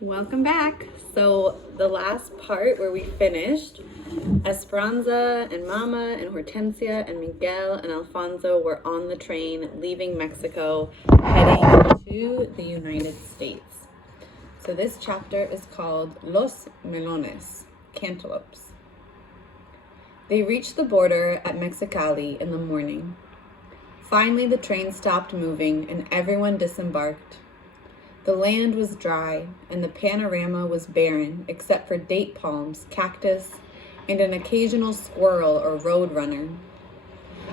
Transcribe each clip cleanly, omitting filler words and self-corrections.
Welcome back. So the last part where we finished, Esperanza and Mama and Hortensia and Miguel and Alfonso were on the train leaving Mexico, heading to the United States. So this chapter is called Los Melones, Cantaloupes. They reached the border at Mexicali in the morning. Finally, the train stopped moving and everyone disembarked. The land was dry, and the panorama was barren except for date palms, cactus, and an occasional squirrel or roadrunner.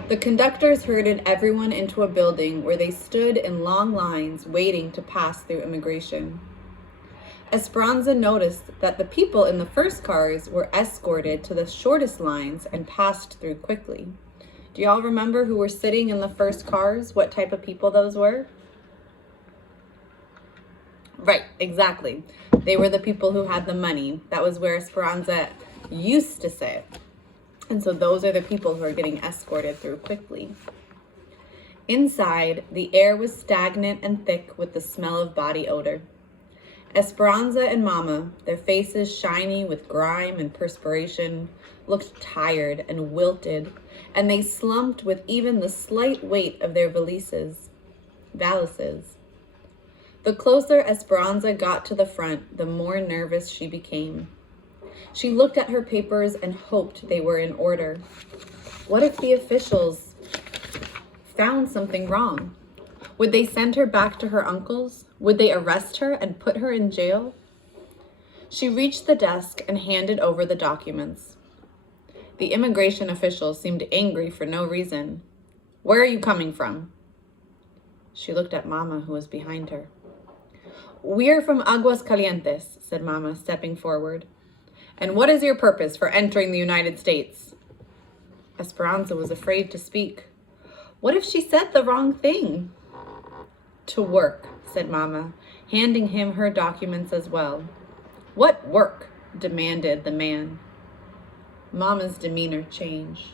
The conductors herded everyone into a building where they stood in long lines waiting to pass through immigration. Esperanza noticed that the people in the first cars were escorted to the shortest lines and passed through quickly. Do y'all remember who were sitting in the first cars? What type of people those were? Right, exactly. They were the people who had the money. That was where Esperanza used to sit. And so those are the people who are getting escorted through quickly. Inside, the air was stagnant and thick with the smell of body odor. Esperanza and Mama, their faces shiny with grime and perspiration, looked tired and wilted, and they slumped with even the slight weight of their valises. The closer Esperanza got to the front, the more nervous she became. She looked at her papers and hoped they were in order. What if the officials found something wrong? Would they send her back to her uncle's? Would they arrest her and put her in jail? She reached the desk and handed over the documents. The immigration official seemed angry for no reason. "Where are you coming from?" She looked at Mama, who was behind her. "We're from Aguascalientes," said Mama, stepping forward. "And what is your purpose for entering the United States?" Esperanza was afraid to speak. What if she said the wrong thing? "To work," said Mama, handing him her documents as well. "What work?" demanded the man. Mama's demeanor changed.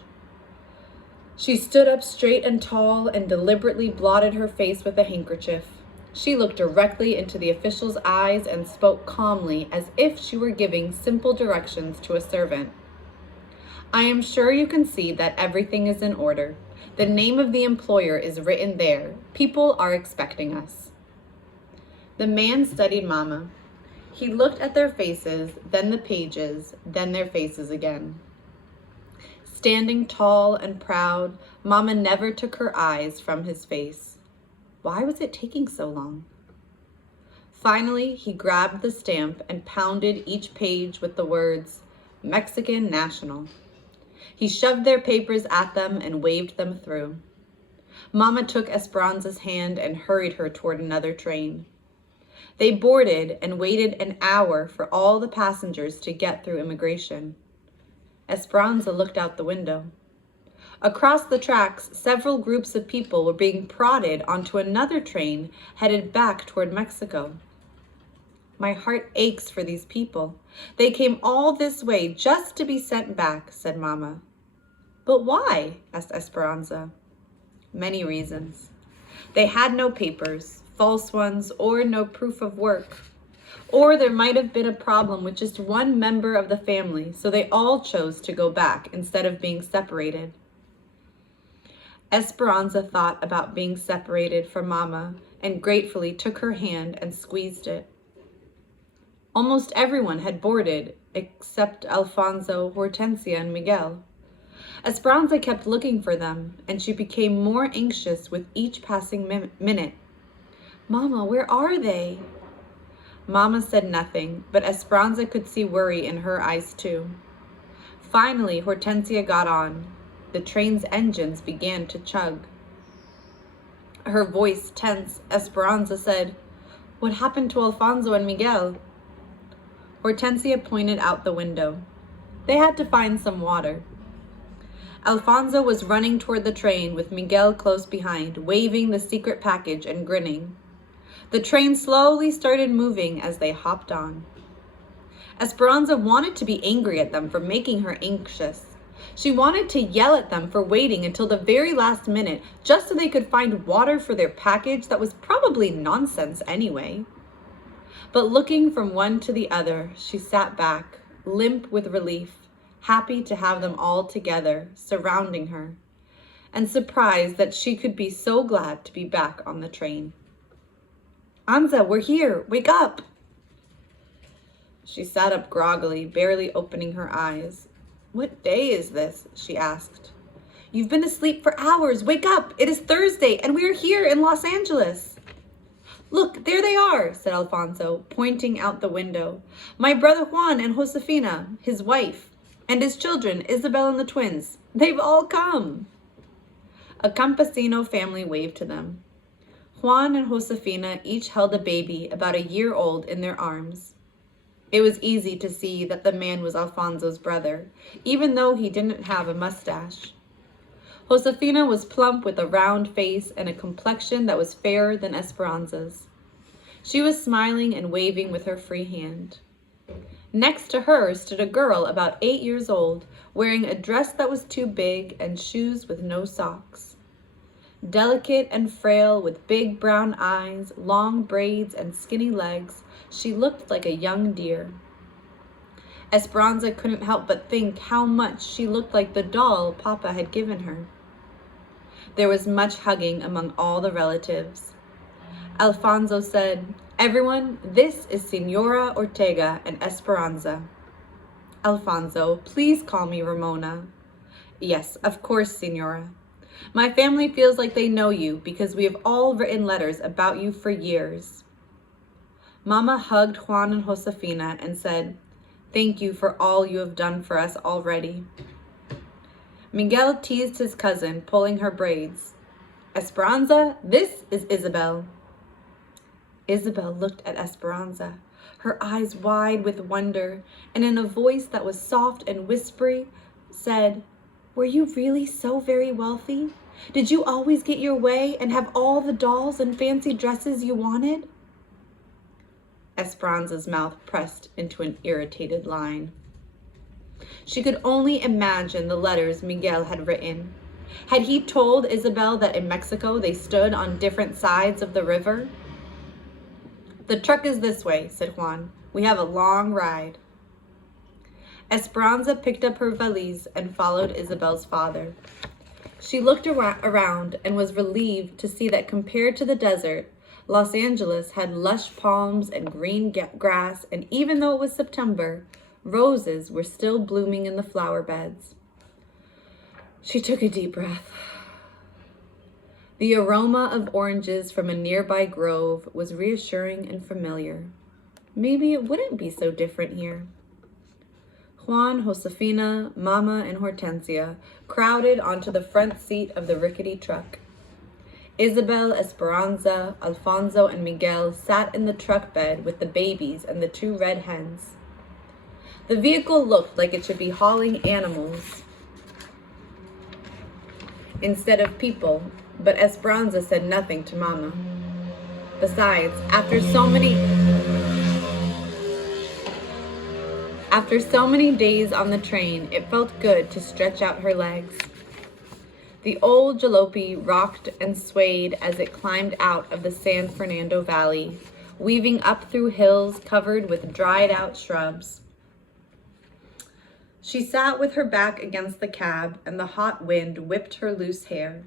She stood up straight and tall and deliberately blotted her face with a handkerchief. She looked directly into the official's eyes and spoke calmly as if she were giving simple directions to a servant. "I am sure you can see that everything is in order. The name of the employer is written there. People are expecting us." The man studied Mama. He looked at their faces, then the pages, then their faces again. Standing tall and proud, Mama never took her eyes from his face. Why was it taking so long? Finally, he grabbed the stamp and pounded each page with the words, "Mexican National." He shoved their papers at them and waved them through. Mama took Esperanza's hand and hurried her toward another train. They boarded and waited an hour for all the passengers to get through immigration. Esperanza looked out the window. Across the tracks, several groups of people were being prodded onto another train headed back toward Mexico. "My heart aches for these people. They came all this way just to be sent back," said Mama. "But why?" asked Esperanza. "Many reasons. They had no papers, false ones, or no proof of work. Or there might have been a problem with just one member of the family, so they all chose to go back instead of being separated." Esperanza thought about being separated from Mama and gratefully took her hand and squeezed it. Almost everyone had boarded except Alfonso, Hortensia, and Miguel. Esperanza kept looking for them, and she became more anxious with each passing minute. "Mama, where are they?" Mama said nothing, but Esperanza could see worry in her eyes too. Finally, Hortensia got on. The train's engines began to chug. Her voice tense, Esperanza said, "What happened to Alfonso and Miguel?" Hortensia pointed out the window. "They had to find some water." Alfonso was running toward the train with Miguel close behind, waving the secret package and grinning. The train slowly started moving as they hopped on. Esperanza wanted to be angry at them for making her anxious. She wanted to yell at them for waiting until the very last minute just so they could find water for their package that was probably nonsense anyway. But looking from one to the other, she sat back, limp with relief, happy to have them all together, surrounding her, and surprised that she could be so glad to be back on the train. "Anza, we're here! Wake up!" She sat up groggily, barely opening her eyes. "What day is this?" she asked. "You've been asleep for hours. Wake up! It is Thursday, and we are here in Los Angeles." "Look, there they are," said Alfonso, pointing out the window. "My brother Juan and Josefina, his wife, and his children, Isabel and the twins. They've all come." A campesino family waved to them. Juan and Josefina each held a baby about a year old in their arms. It was easy to see that the man was Alfonso's brother, even though he didn't have a mustache. Josefina was plump with a round face and a complexion that was fairer than Esperanza's. She was smiling and waving with her free hand. Next to her stood a girl about 8 years old, wearing a dress that was too big and shoes with no socks. Delicate and frail, with big brown eyes, long braids, and skinny legs, she looked like a young deer. Esperanza couldn't help but think how much she looked like the doll Papa had given her. There was much hugging among all the relatives. Alfonso said, "Everyone, this is Senora Ortega and Esperanza." "Alfonso, please call me Ramona." "Yes, of course, Senora. My family feels like they know you because we have all written letters about you for years." Mama hugged Juan and Josefina and said, "Thank you for all you have done for us already." Miguel teased his cousin, pulling her braids. "Esperanza, this is Isabel." Isabel looked at Esperanza, her eyes wide with wonder, and in a voice that was soft and whispery, said, "Were you really so very wealthy? Did you always get your way and have all the dolls and fancy dresses you wanted?" Esperanza's mouth pressed into an irritated line. She could only imagine the letters Miguel had written. Had he told Isabel that in Mexico they stood on different sides of the river? "The truck is this way," said Juan. "We have a long ride." Esperanza picked up her valise and followed Isabel's father. She looked around and was relieved to see that compared to the desert, Los Angeles had lush palms and green grass, and even though it was September, roses were still blooming in the flower beds. She took a deep breath. The aroma of oranges from a nearby grove was reassuring and familiar. Maybe it wouldn't be so different here. Juan, Josefina, Mama, and Hortensia crowded onto the front seat of the rickety truck. Isabel, Esperanza, Alfonso, and Miguel sat in the truck bed with the babies and the 2 red hens. The vehicle looked like it should be hauling animals instead of people, but Esperanza said nothing to Mama. Besides, after so many days on the train, it felt good to stretch out her legs. The old jalopy rocked and swayed as it climbed out of the San Fernando Valley, weaving up through hills covered with dried-out shrubs. She sat with her back against the cab, and the hot wind whipped her loose hair.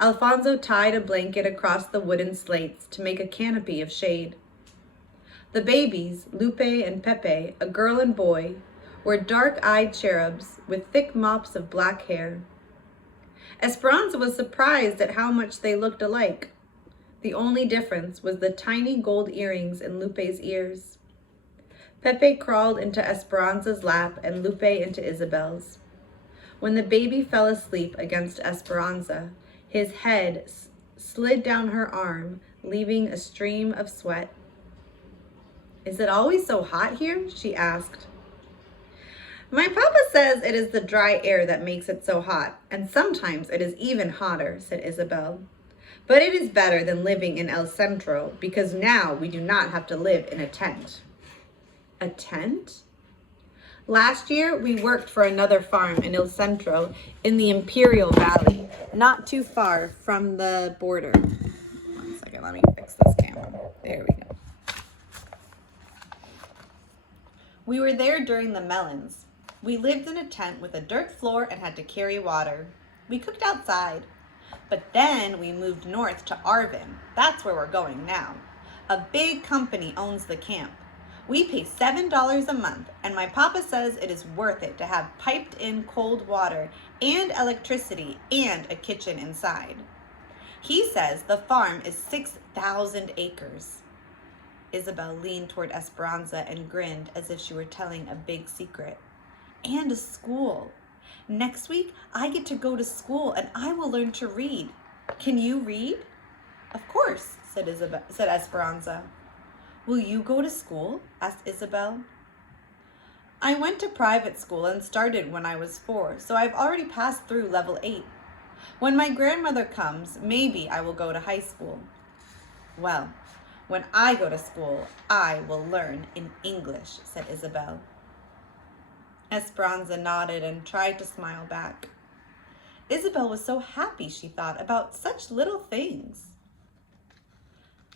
Alfonso tied a blanket across the wooden slates to make a canopy of shade. The babies, Lupe and Pepe, a girl and boy, were dark-eyed cherubs with thick mops of black hair. Esperanza was surprised at how much they looked alike. The only difference was the tiny gold earrings in Lupe's ears. Pepe crawled into Esperanza's lap and Lupe into Isabel's. When the baby fell asleep against Esperanza, his head slid down her arm, leaving a stream of sweat. "Is it always so hot here?" she asked. "My papa says it is the dry air that makes it so hot, and sometimes it is even hotter," said Isabel. "But it is better than living in El Centro, because now we do not have to live in a tent." "A tent?" "Last year, we worked for another farm in El Centro in the Imperial Valley, not too far from the border." One second, let me fix this camera. There we go. We were there during the melons. We lived in a tent with a dirt floor and had to carry water. We cooked outside. But then we moved north to Arvin. That's where we're going now. A big company owns the camp. We pay $7 a month, and my papa says it is worth it to have piped in cold water and electricity and a kitchen inside. He says the farm is 6,000 acres. Isabel leaned toward Esperanza and grinned as if she were telling a big secret. And a school. Next week, I get to go to school and I will learn to read. Can you read? Of course, said Esperanza. Will you go to school? Asked Isabel. I went to private school and started when I was 4, so I've already passed through level 8. When my grandmother comes, maybe I will go to high school. Well, when I go to school, I will learn in English, said Isabel. Esperanza nodded and tried to smile back. Isabel was so happy, she thought, about such little things.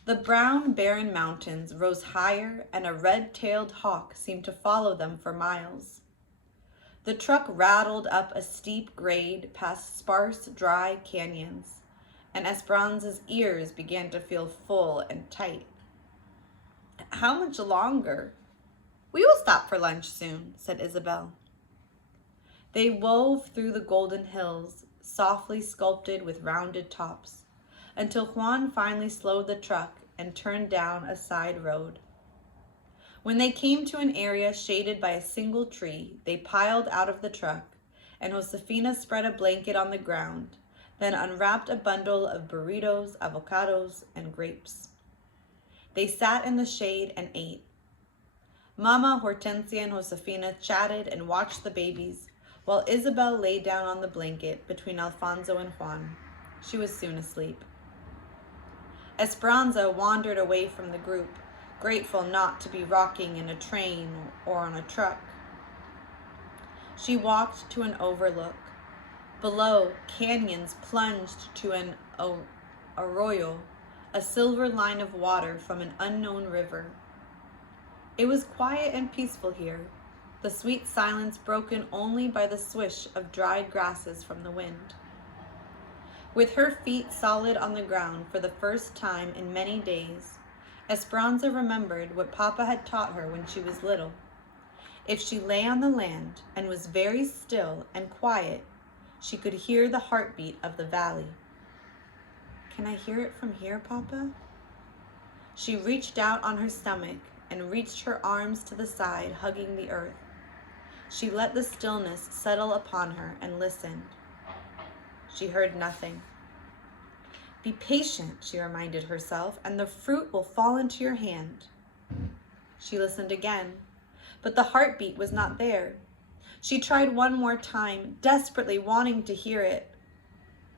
The brown, barren mountains rose higher, and a red-tailed hawk seemed to follow them for miles. The truck rattled up a steep grade past sparse, dry canyons, and Esperanza's ears began to feel full and tight. How much longer? We will stop for lunch soon, said Isabel. They wove through the golden hills, softly sculpted with rounded tops, until Juan finally slowed the truck and turned down a side road. When they came to an area shaded by a single tree, they piled out of the truck, and Josefina spread a blanket on the ground, then unwrapped a bundle of burritos, avocados, and grapes. They sat in the shade and ate. Mama, Hortensia, and Josefina chatted and watched the babies, while Isabel lay down on the blanket between Alfonso and Juan. She was soon asleep. Esperanza wandered away from the group, grateful not to be rocking in a train or on a truck. She walked to an overlook. Below, canyons plunged to an arroyo, a silver line of water from an unknown river. It was quiet and peaceful here, the sweet silence broken only by the swish of dried grasses from the wind. With her feet solid on the ground for the first time in many days, Esperanza remembered what Papa had taught her when she was little. If she lay on the land and was very still and quiet, she could hear the heartbeat of the valley. Can I hear it from here, Papa? She reached out on her stomach and reached her arms to the side, hugging the earth. She let the stillness settle upon her and listened. She heard nothing. Be patient, she reminded herself, and the fruit will fall into your hand. She listened again, but the heartbeat was not there. She tried one more time, desperately wanting to hear it,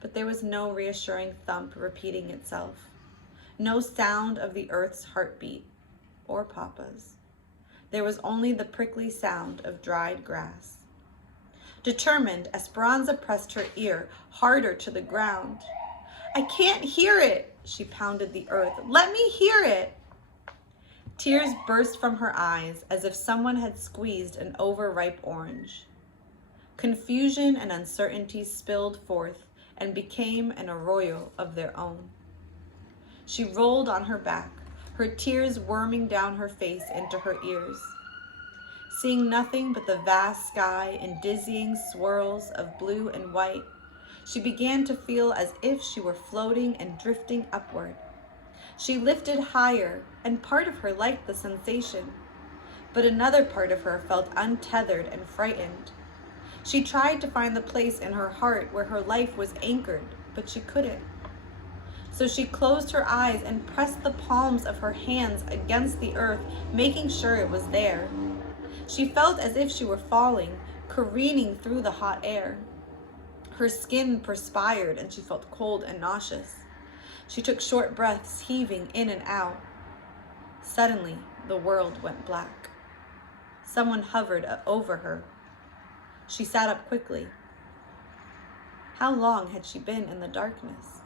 but there was no reassuring thump repeating itself, no sound of the earth's heartbeat, or Papa's. There was only the prickly sound of dried grass. Determined, Esperanza pressed her ear harder to the ground. I can't hear it, she pounded the earth. Let me hear it. Tears burst from her eyes as if someone had squeezed an overripe orange. Confusion and uncertainty spilled forth and became an arroyo of their own. She rolled on her back, her tears worming down her face into her ears. Seeing nothing but the vast sky in dizzying swirls of blue and white, she began to feel as if she were floating and drifting upward. She lifted higher, and part of her liked the sensation, but another part of her felt untethered and frightened. She tried to find the place in her heart where her life was anchored, but she couldn't. So she closed her eyes and pressed the palms of her hands against the earth, making sure it was there. She felt as if she were falling, careening through the hot air. Her skin perspired and she felt cold and nauseous. She took short breaths, heaving in and out. Suddenly, the world went black. Someone hovered over her. She sat up quickly. How long had she been in the darkness?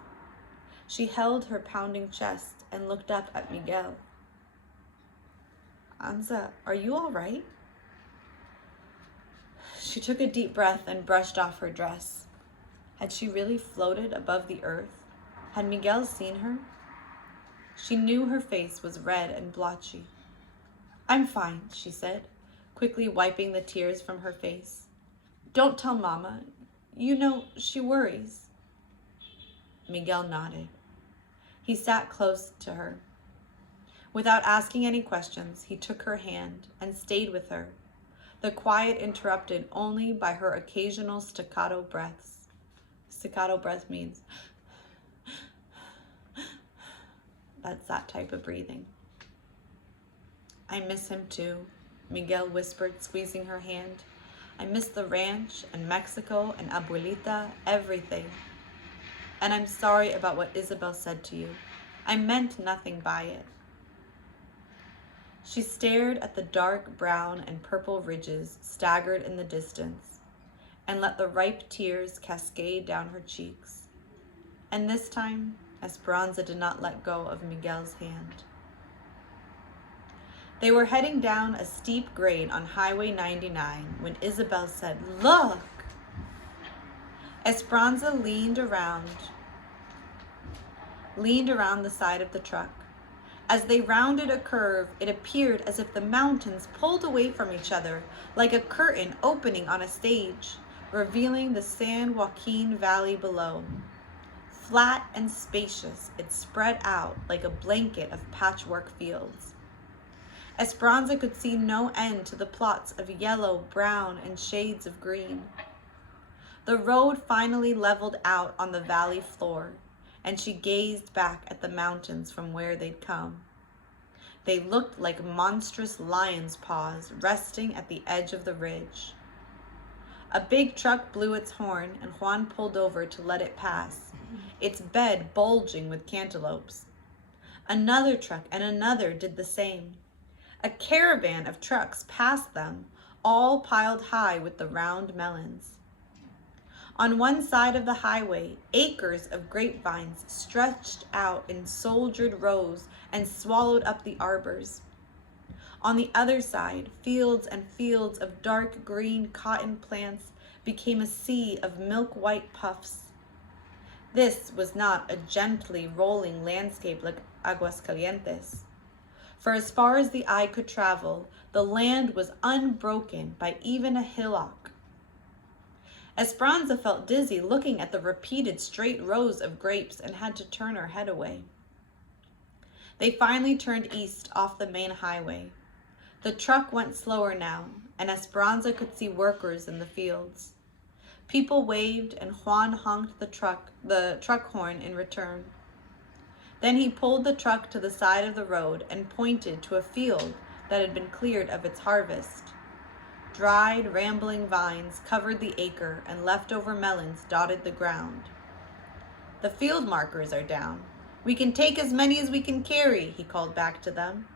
She held her pounding chest and looked up at Miguel. Anza, are you all right? She took a deep breath and brushed off her dress. Had she really floated above the earth? Had Miguel seen her? She knew her face was red and blotchy. "I'm fine," she said, quickly wiping the tears from her face. "Don't tell Mama. You know, she worries." Miguel nodded. He sat close to her. Without asking any questions, he took her hand and stayed with her, the quiet interrupted only by her occasional staccato breaths. Staccato breath means that's that type of breathing. "I miss him too," Miguel whispered, squeezing her hand. "I miss the ranch and Mexico and Abuelita, everything. And I'm sorry about what Isabel said to you. I meant nothing by it." She stared at the dark brown and purple ridges staggered in the distance and let the ripe tears cascade down her cheeks. And this time, Esperanza did not let go of Miguel's hand. They were heading down a steep grade on Highway 99 when Isabel said, "Look!" Esperanza leaned around the side of the truck. As they rounded a curve, it appeared as if the mountains pulled away from each other, like a curtain opening on a stage, revealing the San Joaquin Valley below. Flat and spacious, it spread out like a blanket of patchwork fields. Esperanza could see no end to the plots of yellow, brown, and shades of green. The road finally leveled out on the valley floor, and she gazed back at the mountains from where they'd come. They looked like monstrous lion's paws resting at the edge of the ridge. A big truck blew its horn, and Juan pulled over to let it pass, its bed bulging with cantaloupes. Another truck and another did the same. A caravan of trucks passed them, all piled high with the round melons. On one side of the highway, acres of grapevines stretched out in soldiered rows and swallowed up the arbors. On the other side, fields and fields of dark green cotton plants became a sea of milk-white puffs. This was not a gently rolling landscape like Aguascalientes. For as far as the eye could travel, the land was unbroken by even a hillock. Esperanza felt dizzy looking at the repeated straight rows of grapes and had to turn her head away. They finally turned east off the main highway. The truck went slower now, and Esperanza could see workers in the fields. People waved, and Juan honked the truck horn in return. Then he pulled the truck to the side of the road and pointed to a field that had been cleared of its harvest. Dried, rambling vines covered the acre, and leftover melons dotted the ground. "The field markers are down. We can take as many as we can carry," he called back to them.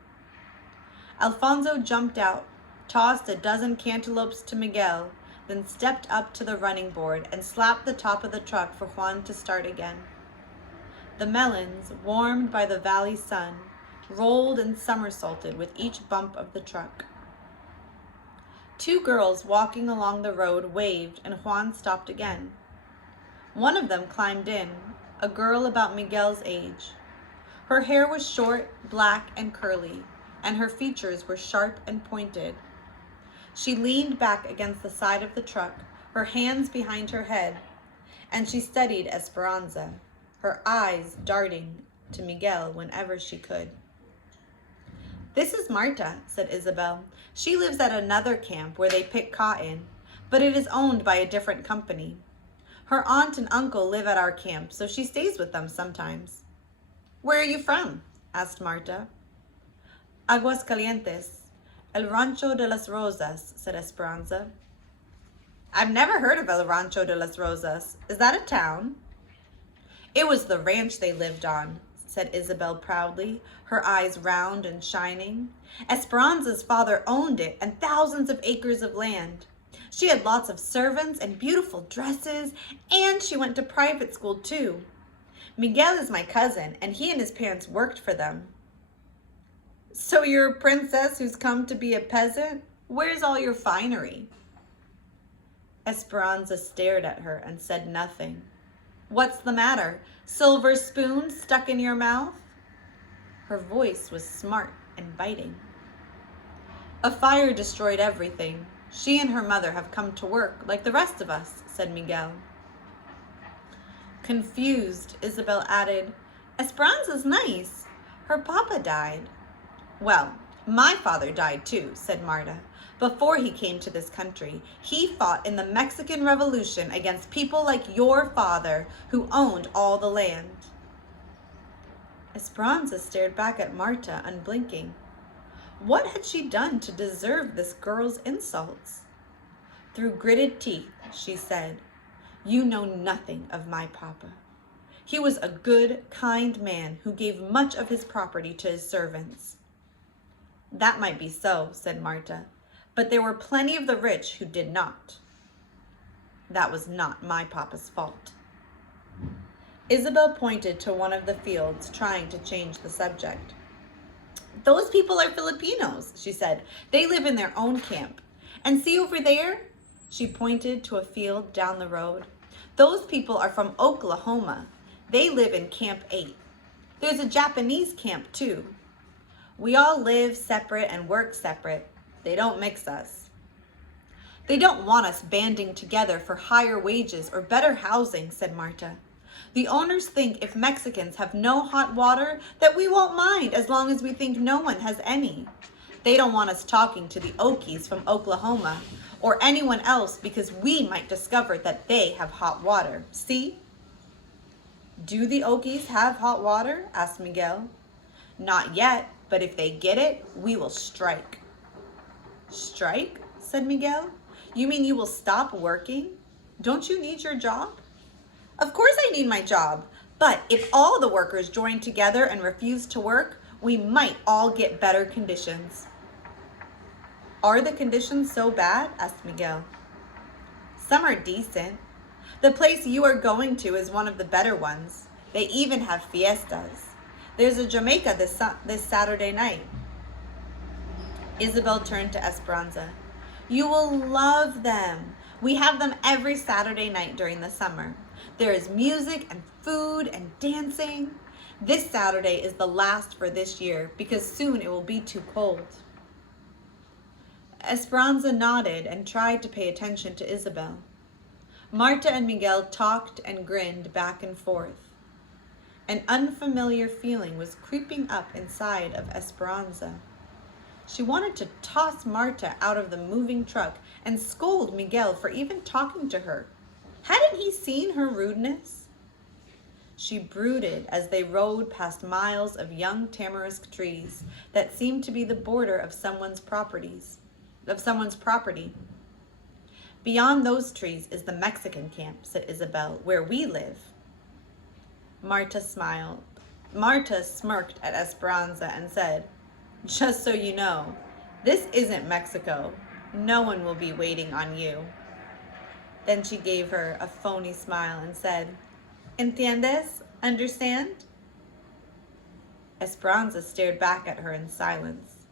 Alfonso jumped out, tossed a dozen cantaloupes to Miguel, then stepped up to the running board and slapped the top of the truck for Juan to start again. The melons, warmed by the valley sun, rolled and somersaulted with each bump of the truck. Two girls walking along the road waved, and Juan stopped again. One of them climbed in, a girl about Miguel's age. Her hair was short, black, and curly, and her features were sharp and pointed. She leaned back against the side of the truck, her hands behind her head, and she studied Esperanza, her eyes darting to Miguel whenever she could. "This is Marta," said Isabel. "She lives at another camp where they pick cotton, but it is owned by a different company. Her aunt and uncle live at our camp, so she stays with them sometimes." "Where are you from?" asked Marta. "Aguascalientes, El Rancho de las Rosas," said Esperanza. "I've never heard of El Rancho de las Rosas. Is that a town?" "It was the ranch they lived on," said Isabel proudly, her eyes round and shining. "Esperanza's father owned it and thousands of acres of land. She had lots of servants and beautiful dresses, and she went to private school too. Miguel is my cousin, and he and his parents worked for them." "So you're a princess who's come to be a peasant? Where's all your finery?" Esperanza stared at her and said nothing. What's the matter? Silver spoon stuck in your mouth? Her voice was smart and biting. A fire destroyed everything. She and her mother have come to work like the rest of us, said Miguel. Confused, Isabel added, Esperanza's nice. Her papa died. Well, my father died too, said Marta. Before he came to this country, he fought in the Mexican Revolution against people like your father who owned all the land. Esperanza stared back at Marta, unblinking. What had she done to deserve this girl's insults? Through gritted teeth, she said, You know nothing of my papa. He was a good, kind man who gave much of his property to his servants. That might be so, said Marta, but there were plenty of the rich who did not. That was not my papa's fault. Isabel pointed to one of the fields, trying to change the subject. Those people are Filipinos, she said. They live in their own camp. And see over there? She pointed to a field down the road. Those people are from Oklahoma. They live in Camp 8. There's a Japanese camp too. We all live separate and work separate. They don't mix us. They don't want us banding together for higher wages or better housing, said Marta. The owners think if Mexicans have no hot water, that we won't mind as long as we think no one has any. They don't want us talking to the Okies from Oklahoma or anyone else because we might discover that they have hot water. See? Do the Okies have hot water? Asked Miguel. Not yet, but if they get it, we will strike. Strike? Said Miguel. You mean you will stop working? Don't you need your job? Of course I need my job, but if all the workers join together and refuse to work, we might all get better conditions. Are the conditions so bad? Asked Miguel. Some are decent. The place you are going to is one of the better ones. They even have fiestas. There's a Jamaica this Saturday night. Isabel turned to Esperanza. You will love them. We have them every Saturday night during the summer. There is music and food and dancing. This Saturday is the last for this year because soon it will be too cold. Esperanza nodded and tried to pay attention to Isabel. Marta and Miguel talked and grinned back and forth. An unfamiliar feeling was creeping up inside of Esperanza. She wanted to toss Marta out of the moving truck and scold Miguel for even talking to her. Hadn't he seen her rudeness? She brooded as they rode past miles of young tamarisk trees that seemed to be the border of someone's property. Beyond those trees is the Mexican camp, said Isabel, where we live. Marta smiled. Marta smirked at Esperanza and said, Just so you know, this isn't Mexico. No one will be waiting on you. Then she gave her a phony smile and said, Entiendes? Understand? Esperanza stared back at her in silence.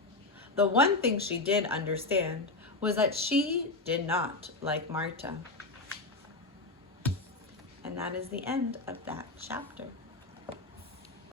The one thing she did understand was that she did not like Marta. And that is the end of that chapter.